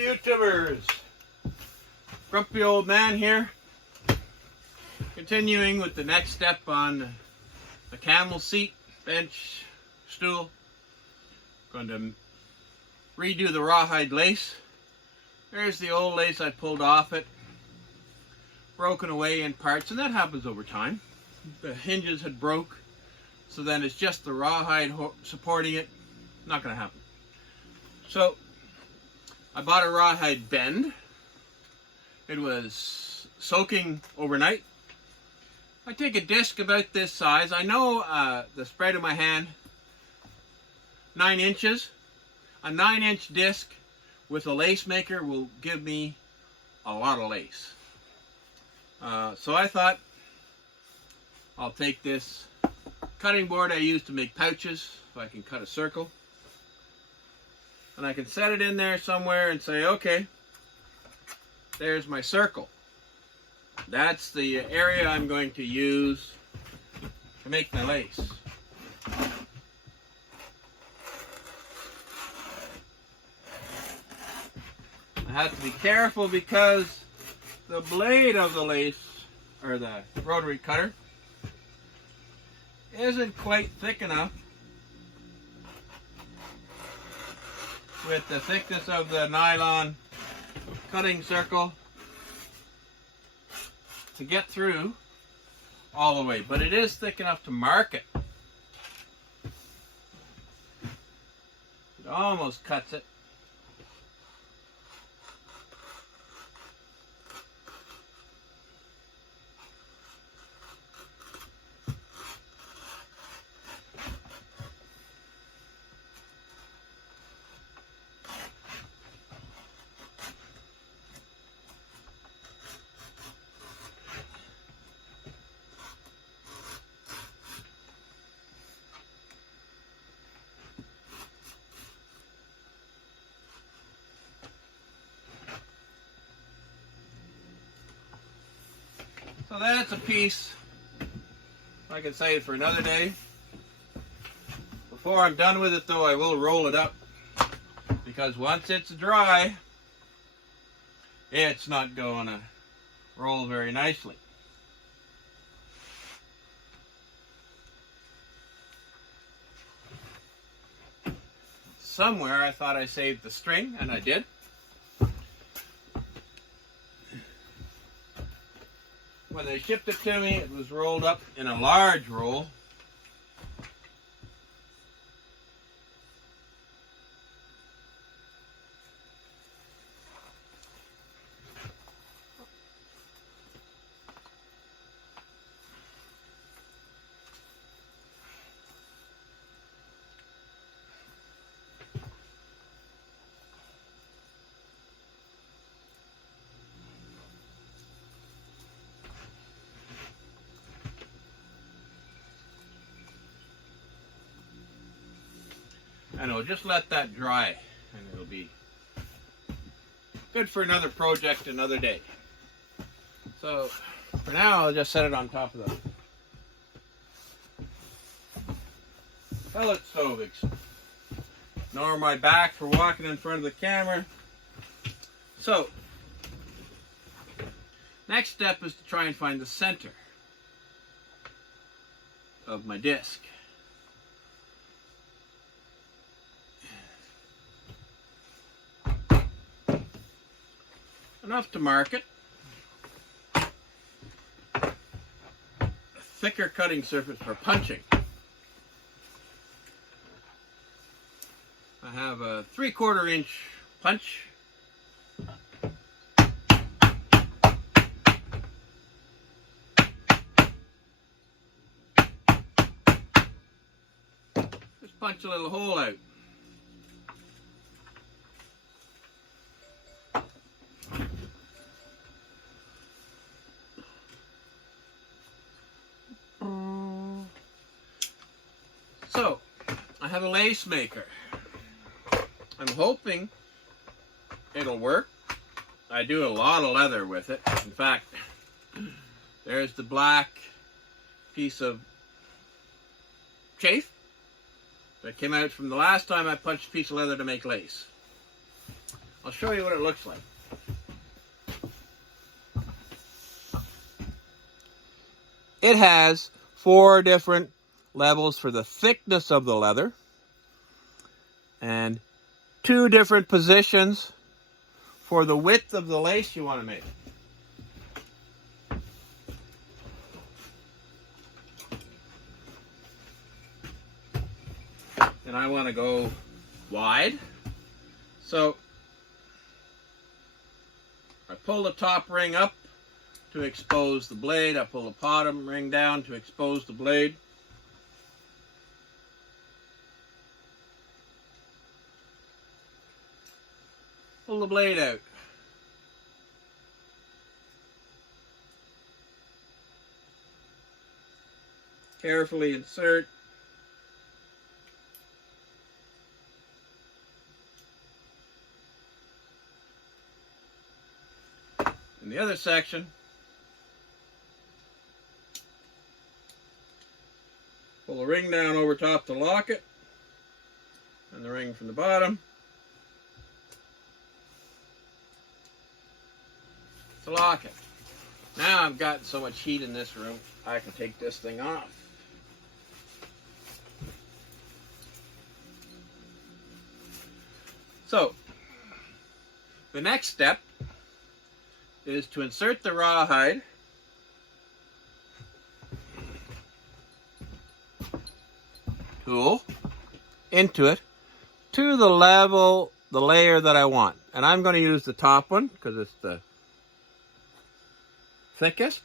YouTubers, grumpy old man here, continuing with the next step on the camel seat, bench, stool. Going to redo the rawhide lace. There's the old lace I pulled off it, broken away in parts, and that happens over time. The hinges had broke, so then it's just the rawhide supporting it. Not going to happen. So I bought a rawhide bend. It was soaking overnight. I take a disc about this size. I know the spread of my hand, 9 inches. A 9-inch disc with a lace maker will give me a lot of lace. So I thought I'll take this cutting board I use to make pouches, so I can cut a circle. And I can set it in there somewhere and say, okay, there's my circle. That's the area I'm going to use to make my lace. I have to be careful because the blade of the lace, or the rotary cutter, isn't quite thick enough with the thickness of the nylon cutting circle to get through all the way, but it is thick enough to mark it. It almost cuts it. So that's a piece I can save for another day. Before I'm done with it though, I will roll it up, because once it's dry, it's not going to roll very nicely. Somewhere I thought I saved the string, and I did. When they shipped it to me, it was rolled up in a large roll. And I'll just let that dry, and it'll be good for another project another day. So for now, I'll just set it on top of the pellet stove. Ignore my back for walking in front of the camera. So next step is to try and find the center of my disc. Enough to mark it. A thicker cutting surface for punching. I have a 3/4 inch punch. Just punch a little hole out. So, I have a lace maker. I'm hoping it'll work. I do a lot of leather with it. In fact, there's the black piece of chafe that came out from the last time I punched a piece of leather to make lace. I'll I'll show you what it looks like. It has 4 different levels for the thickness of the leather and 2 different positions for the width of the lace you want to make. And I want to go wide. So I pull the top ring up to expose the blade. I pull the bottom ring down to expose the blade. Pull the blade out. Carefully insert. In the other section, pull the ring down over top to lock it, and the ring from the bottom to lock it. Now I've got so much heat in this room, I can take this thing off. So, the next step is to insert the rawhide tool into it to the layer that I want. And I'm going to use the top one because it's the thickest.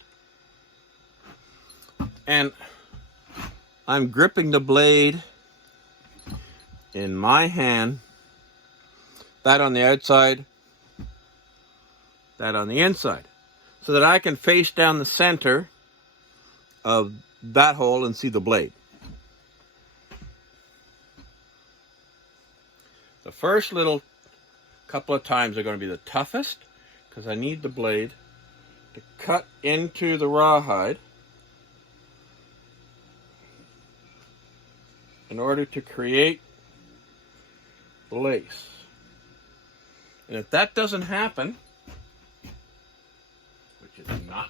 And I'm gripping the blade in my hand, that on the outside, that on the inside, so that I can face down the center of that hole and see the blade. The first little couple of times are going to be the toughest because I need the blade to cut into the rawhide in order to create the lace. And if that doesn't happen, which is not,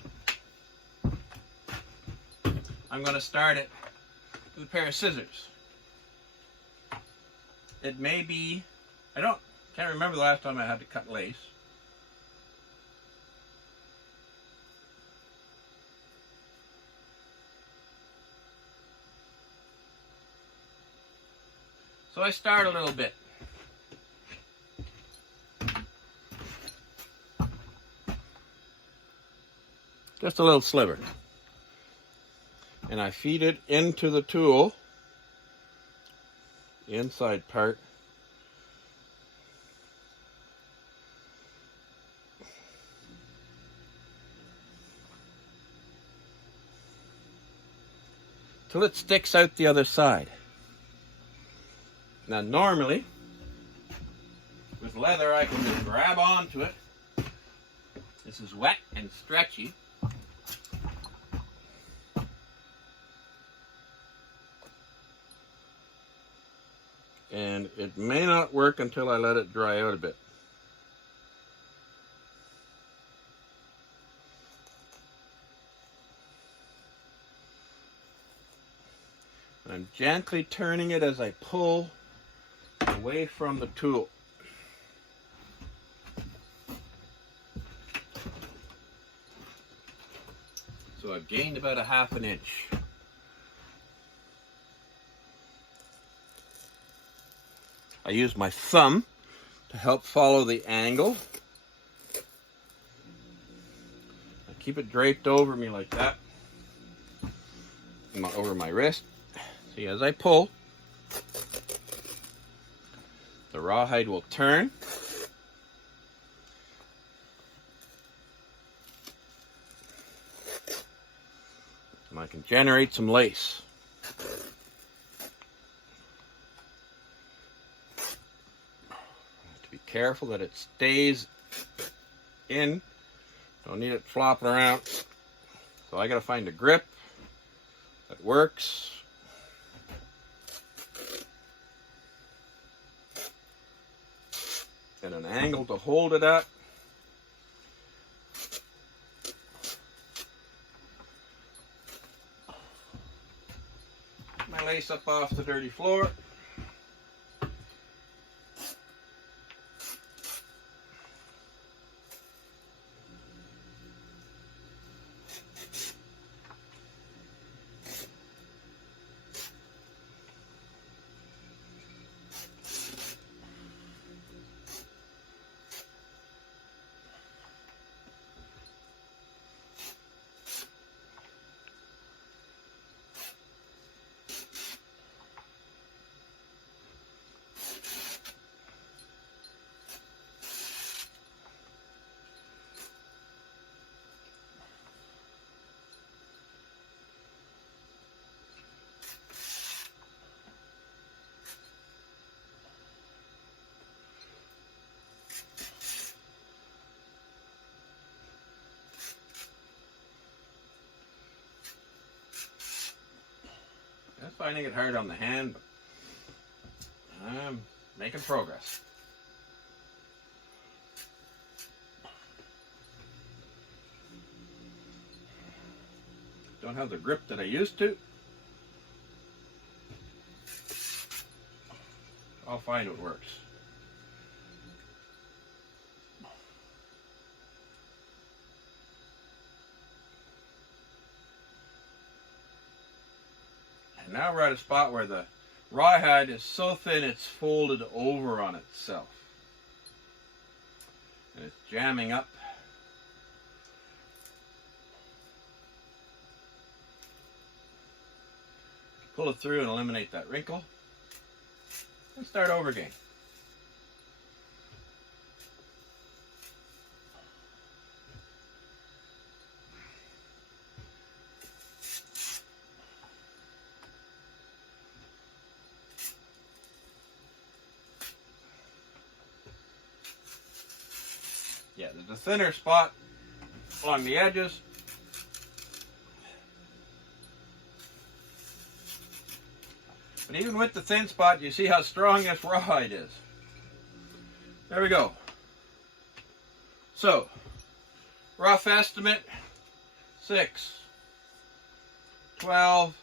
I'm going to start it with a pair of scissors. It may be, can't remember the last time I had to cut lace. So I start a little bit. Just a little sliver. And I feed it into the tool, the inside part. Till it sticks out the other side. Now normally, with leather I can just grab onto it. This is wet and stretchy. And it may not work until I let it dry out a bit. I'm gently turning it as I pull away from the tool. So I've gained about a ½ inch. I use my thumb to help follow the angle. I keep it draped over me like that, over my wrist. See, as I pull, the rawhide will turn. And I can generate some lace. Careful that it stays in. Don't need it flopping around. So I gotta find a grip that works. and an angle to hold it at. My lace up off the dirty floor. I'm finding it hard on the hand, but I'm making progress. Don't have the grip that I used to. I'll find what works. And now we're at a spot where the rawhide is so thin it's folded over on itself. And it's jamming up. Pull it through and eliminate that wrinkle. And start over again. Yeah, there's a thinner spot along the edges. But even with the thin spot, you see how strong this rawhide is. There we go. So, rough estimate, 6, 12,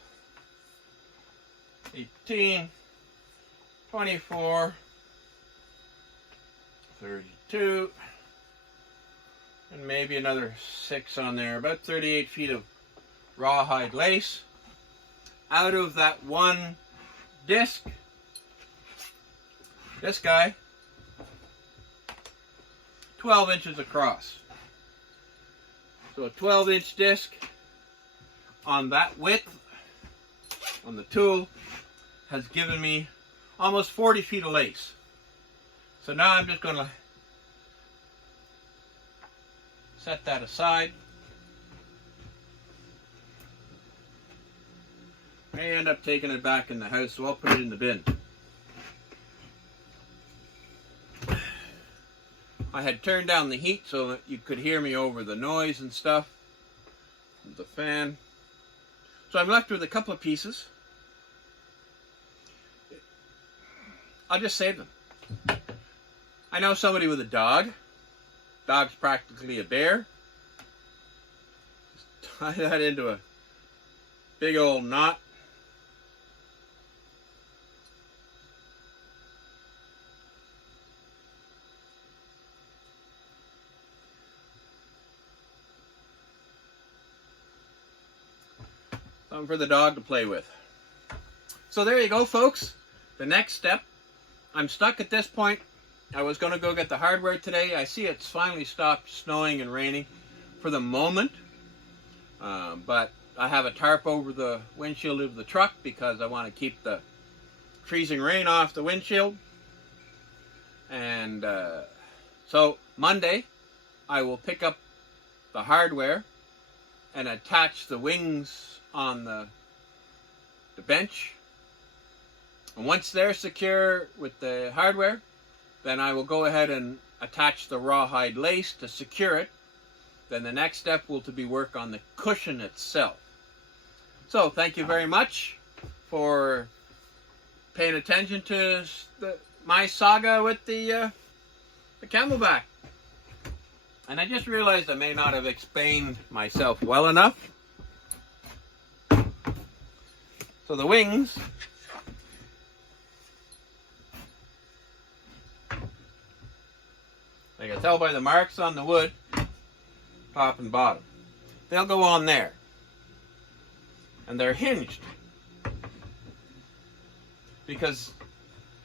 18, 24, 32, and maybe another 6 on there. About 38 feet of rawhide lace. Out of that one disc, this guy, 12 inches across. So a 12-inch disc on that width on the tool has given me almost 40 feet of lace. So now I'm just going to set that aside. May end up taking it back in the house, so I'll put it in the bin. I had turned down the heat so that you could hear me over the noise and stuff, the fan. So I'm left with a couple of pieces. I'll just save them. I know somebody with a dog. Dog's practically a bear. Just tie that into a big old knot. Something for the dog to play with. So there you go, folks. The next step. I'm stuck at this point. I was going to go get the hardware today. I see it's finally stopped snowing and raining for the moment. But I have a tarp over the windshield of the truck because I want to keep the freezing rain off the windshield. And so Monday, I will pick up the hardware and attach the wings on the bench. And once they're secure with the hardware, then I will go ahead and attach the rawhide lace to secure it. Then the next step will be work on the cushion itself. So thank you very much for paying attention to my saga with the the Camelback. And I just realized I may not have explained myself well enough. So the wings, I can tell by the marks on the wood, top and bottom. They'll go on there. And they're hinged. Because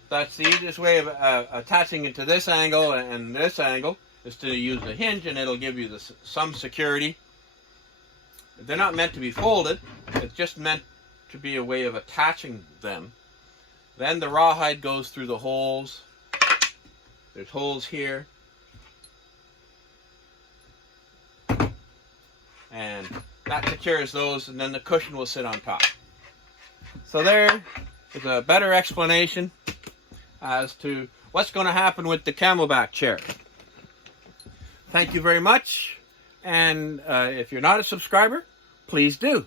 that's the easiest way of attaching it to this angle and this angle is to use a hinge, and it'll give you some security. They're not meant to be folded. It's just meant to be a way of attaching them. Then the rawhide goes through the holes. There's holes here. And that secures those, and then the cushion will sit on top. So there is a better explanation as to what's going to happen with the Camelback chair. Thank you very much, and if you're not a subscriber, please do.